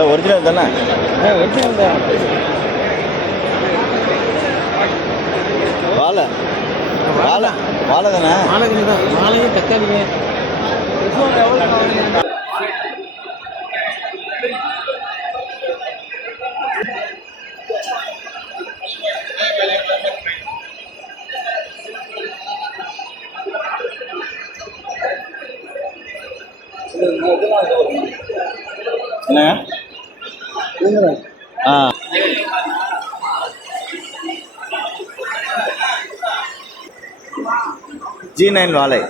இல்லை ஒரிஜினல் தானே? ஒரிஜினல் தான். வாழை வாழை வாழை தானே? வாழைங்க தான். வாழையும் தக்காளிங்க. என்னங்க? ஆ G9 வாழை.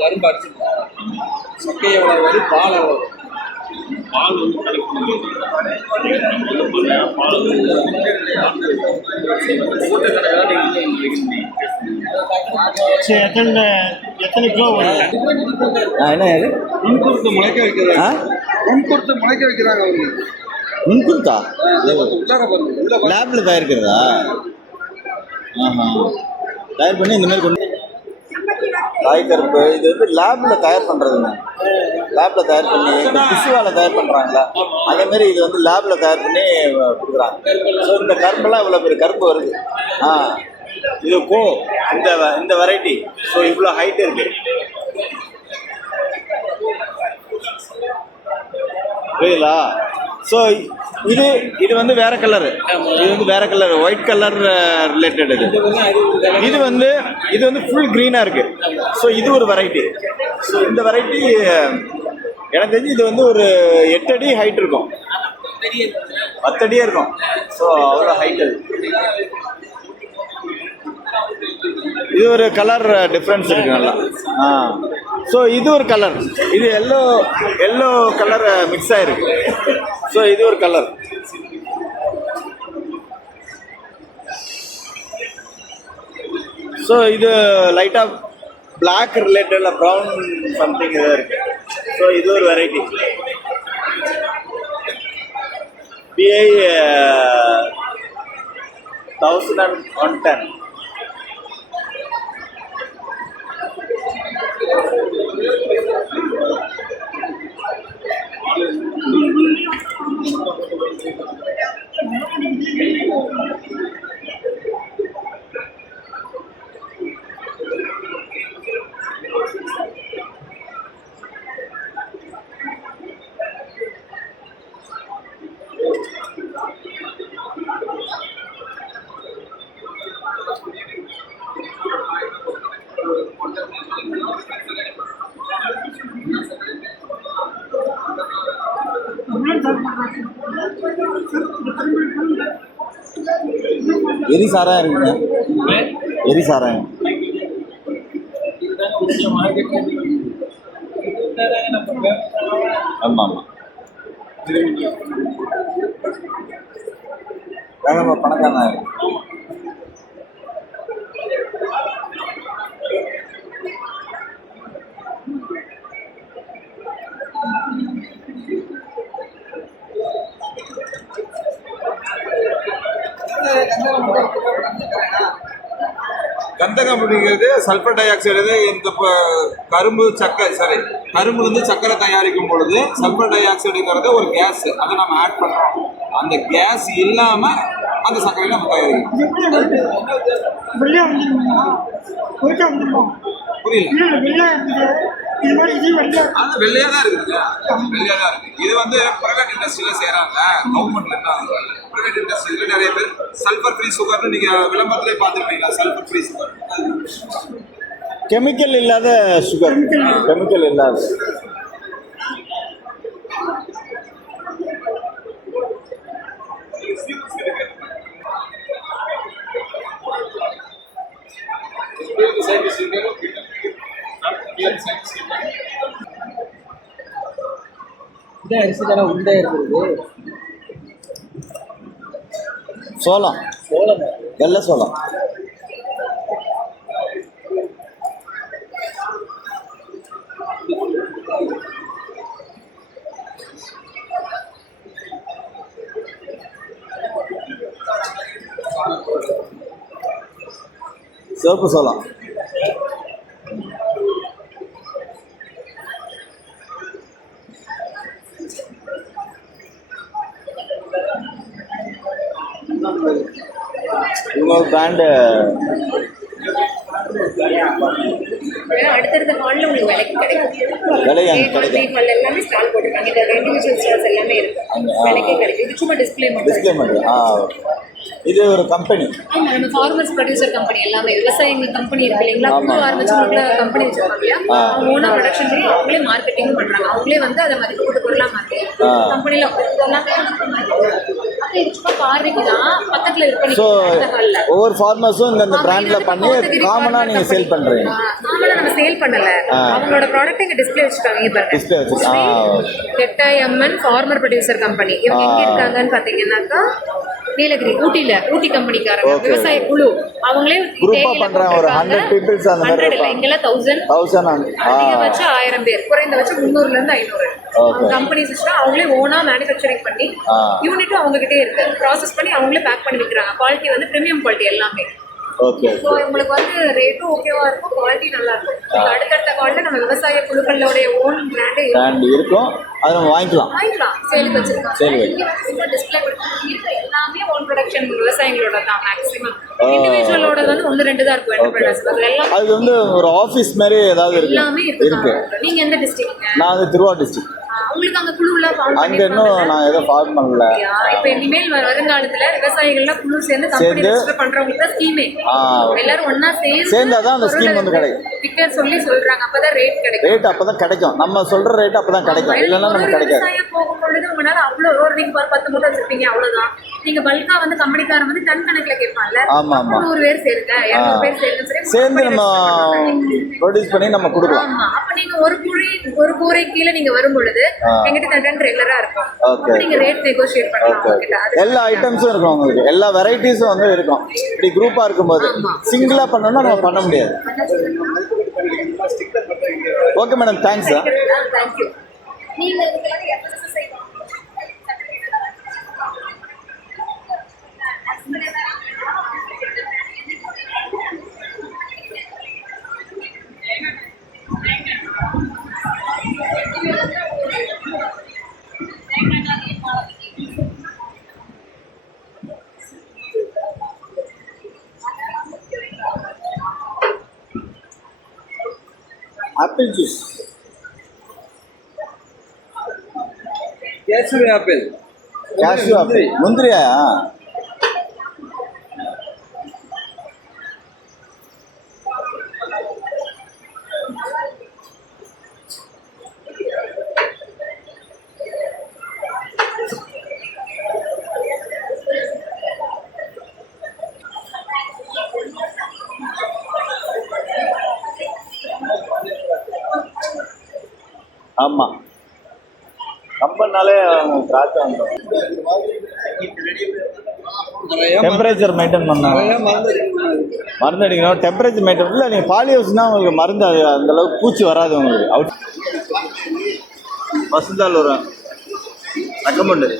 கரும்பு அடிச்சு சக்கை எவ்வளோ வரும், பால் எவ்வளோ வரும்? பால் எத்தனை கிலோ வரும்? என்ன முன்கூர்த்து முளைக்க வைக்கிறாங்க. முன்கூர்த்து முளைக்க வைக்கிறாங்க அவங்க. முன்கூர்த்தா? உள்ளார லேப்ல தயாரிக்கிறதா? ஆஹா, தயார் பண்ணி இந்த மாதிரி கொண்டு காய் கருப்பு இது வந்து லேப்ல தயார் பண்றதுங்க. லேப்ல தயார் பண்ணி பிசுவால தயார் பண்றாங்களா, அதே மாதிரி இது வந்து லேப்ல தயார் பண்ணி கொடுக்குறாங்க. ஸோ இந்த கரும்பெல்லாம் இவ்வளோ பெரிய கரும்பு வருது. இது இந்த வெரைட்டி. ஸோ இவ்வளோ ஹைட் இருக்கு. புரியுதா? ஸோ இது வந்து வேற கலரு. இது வந்து வேற கலர், ஒயிட் கலர் ரிலேட்டட். இது வந்து ஃபுல் க்ரீனாக இருக்கு. ஸோ இது ஒரு வெரைட்டி. ஸோ இந்த வெரைட்டி எனக்கு தெரிஞ்சு இது வந்து ஒரு 8 அடி ஹைட் இருக்கும், 10 அடியே இருக்கும். ஸோ அவ்வளோ ஹைட். இது ஒரு கலர் டிஃப்ரென்ஸ் இருக்கு நல்லா. ஸோ இது ஒரு கலர், இது எல்லோ கலர் மிக்ஸ் ஆயிருக்கு. ஸோ இது ஒரு கலர். ஸோ இது லைட்டாக பிளாக் ரிலேட்டட்ல ப்ரௌன் சம்திங் இதாக இருக்கு. ஸோ இது ஒரு வெரைட்டி. BI 1110. எரி சாராயம் இருக்குங்க, எரி சாராயம். ஆமாம் ஆமாம், வேகமாக பணக்காரன். கந்தகம் அப்படிங்கிறது சல்ஃபர் டை ஆக்சைடு. இந்த கரும்புலேருந்து சர்க்கரை தயாரிக்கும் பொழுது சல்ஃபர் டை ஆக்சைடுங்கிறது ஒரு கேஸ், அதை நம்ம ஆட் பண்ணுறோம். அந்த கேஸ் இல்லாமல் அந்த சர்க்கரையை நம்ம தயாரிக்கணும். புரியல? அது வெள்ளையாக தான் இருக்குதுங்க, வெள்ளையாக தான் இருக்குது. இது வந்து ப்ரைவேட் இண்டஸ்ட்ரியில் செய்கிறாங்க, கவர்மெண்ட்ல இருந்தாங்க. ப்ரைவேட் இண்டஸ்ட்ரியில் நிறைய பேர் சல்ஃபர் ஃப்ரீ சுகர்னு நீங்கள் விளம்பரத்திலே பார்த்துருப்பீங்க. சல்ஃபர் ஃப்ரீ சுகர், கெமிக்கல் இல்லாத சுகர், கெமிக்கல் இல்லாத. அரிசி தானே உண்டை இருக்குது. சோளம், வெள்ளை சோளம். சிவப்பு சோளம். இன்னொரு பிராண்டு அடுத்தடுத்த ஹாலில் உங்களுக்கு விலைக்கு கிடைக்கும். விலை அங்கே கிடைக்கும். ஹால் எல்லாமே ஸ்டால் போட்டிருக்காங்க. இந்த இண்டிவிஜுவல் ஸ்டால்ஸ் எல்லாமே இருக்கு. விலைக்கே கிடைக்கும். இது சும்மா டிஸ்பிளே டிஸ்பிளே மட்டும். பண்ணுறேன். இது ஒரு கம்பெனி. ஆமா, நம்ம ஃபார்மர்ஸ் ப்ரொடியூசர் கம்பெனி எல்லாமே விவசாயிகள் கம்பெனி இருக்கு இல்லைங்களா? புது ஆரம்பிச்சவங்களுக்குள்ள கம்பெனி வச்சிருக்காங்க இல்லையா? அவங்க ஓனா ப்ரொடக்ஷன் பண்ணி அவங்களே மார்க்கெட்டிங் பண்றாங்க. அவங்களே வந்து அதை மதிப்பு போட்டு பொருளா மாற்றி கம்பெனில சும்மா பார்வைக்கு தான் பக்கத்துல இருக்கு. ஸோ ஒவ்வொரு ஃபார்மர்ஸும் இந்த பிராண்டில் பண்ணி காமனாக நீங்கள் சேல் பண்ணுறீங்க. காமனாக நம்ம சேல் பண்ணல, அவங்களோட ப்ராடக்ட் இங்கே டிஸ்பிளே வச்சுருக்காங்க. டிஸ்பிளே கெட்டா எம்என் ஃபார்மர் ப்ரொடியூசர் கம்பெனி. இவங்க எங்கே இருக்காங்கன்னு பார்த்தீங்கன்னாக்கா நீலகிரி, ஊட்டி கம்பெனிக்காரங்க, விவசாய குழு. அவங்களே குரூப்பாக பண்ணுறாங்க. ஒரு 100 பீப்புள்ஸ் அந்த மாதிரி 100 இல்லை, இங்கெல்லாம் 1000 அதிகபட்சம் 1000 பேர், குறைந்தபட்சம் 300லேருந்து 500 கம்பெனிஸ் வச்சுட்டா அவங்களே ஓனா மேனுஃபேக்சரிங் பண்ணி யூனிட்டும் அவங்ககிட்டே இருக்கு. ப்ராசஸ் பண்ணி அவங்களே பேக் பண்ணி விற்கிறாங்க. குவாலிட்டி வந்து ப்ரீமியம் குவாலிட்டி எல்லாமே. ஓகே. ஸோ உங்களுக்கு வந்து ரேட்டும் ஓகேவா இருக்கும், குவாலிட்டி நல்லா இருக்கும். அடுத்தடுத்த குவாலிட்டி நம்ம விவசாய குழுக்களோடைய ஓன் பிராண்டு இருக்கும், அதை நம்ம வாங்கிக்கலாம். சேலுக்கு வச்சிருக்கோம். டிஸ்பிளே எல்லாமே ஓன் ப்ரொடக்ஷன் விவசாயிகளோட தான். மேக்ஸிமம் இண்டிவிஜுவலோட வந்து 1-2 தான் இருக்கும். என்டர்பிரைஸ் எல்லாம் அது வந்து ஒரு ஆஃபீஸ் மாதிரி ஏதாவது இருக்கு. எல்லாமே இருக்கு. நீங்க எந்த டிஸ்ட்ரிக்ட்? நான் வந்து திருவா டிஸ்ட்ரிக்ட். உங்களுக்கு அங்க குழுலாம் ஃபார்ம் அங்க இன்னும் நான் ஏதோ ஃபார்ம் பண்ணல. இப்போ இனிமேல் வருங்காலத்துல விவசாயிகள்லாம் குழு சேர்ந்து கம்பெனி ரெஜிஸ்டர் பண்றவங்களுக்கு தான் ஸ்கீமே. எல்லாரும் ஒண்ணா சேர்ந்தாதான் அந்த ஸ்கீம் வந்து கிடைக்கும். டிக்கெட் சொல்லி சொல்றாங்க, அப்பதான் ரேட் கிடைக்கும். ரேட் அப்பதான் கிடைக்கும். நம்ம சொல்ற ரேட் அப்பதான் கிடைக்கும், இல்லன்னா நமக்கு கிடைக்காது. விவசாயம் போகும்பொழுது உங்களால அவ்வளவு ஒரு நீங்க 10 மூட்டை வச்சிருப்பீங்க, அவ்வளவுதான். நீங்க பல்கா வந்து கம்பெனிக்காரன் வந்து டன் கணக்குல கேட்பான்ல. ஆமா ஆமா. 100 பேர் சேருங்க, 200 பேர் சேருங்க, சேர்ந்து நம்ம ப்ரொடியூஸ் பண்ணி நம்ம கொடுக்கலாம். ஆமா. அப்ப நீங்க ஒரு கூரை கீழே நீங்க வரும் பொழுது எங்கிட்ட டன் ரெகுலரா இருக்கும். ஓகே. நீங்க ரேட் நெகோஷியேட் பண்ணலாம். எல்லா ஐட்டம்ஸும் இருக்கும் உங்களுக்கு, எல்லா வெரைட்டிஸும் வந்து இருக்கும். இப்படி குரூப்பா இருக்கும்போது சிங்கிளா பண்ணோம்னா நம்ம பண்ண முடியாது. Okay madam, thanks. தேங்க்யூ. நீங்க இதுக்கெல்லாம் எஃப்எஸ்எஸ் செய்யணும். Apple juice. Cashew apple. Cashew apple. முந்திரியா? ஆமா, கம்பெனினாலே திராட்சை வந்துடும். டெம்பரேச்சர் மெயின்டைன் பண்ணாங்க. மருந்து அடிக்கணும், டெம்பரேச்சர் மெயின்டைன். இல்லை நீங்கள் பாலி ஹவுஸ்னால் உங்களுக்கு மருந்து அது அந்தளவுக்கு பூச்சி வராது உங்களுக்கு. அவுட் வசந்தால் ஒரு ரெக்கமெண்டு.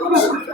இருக்கும்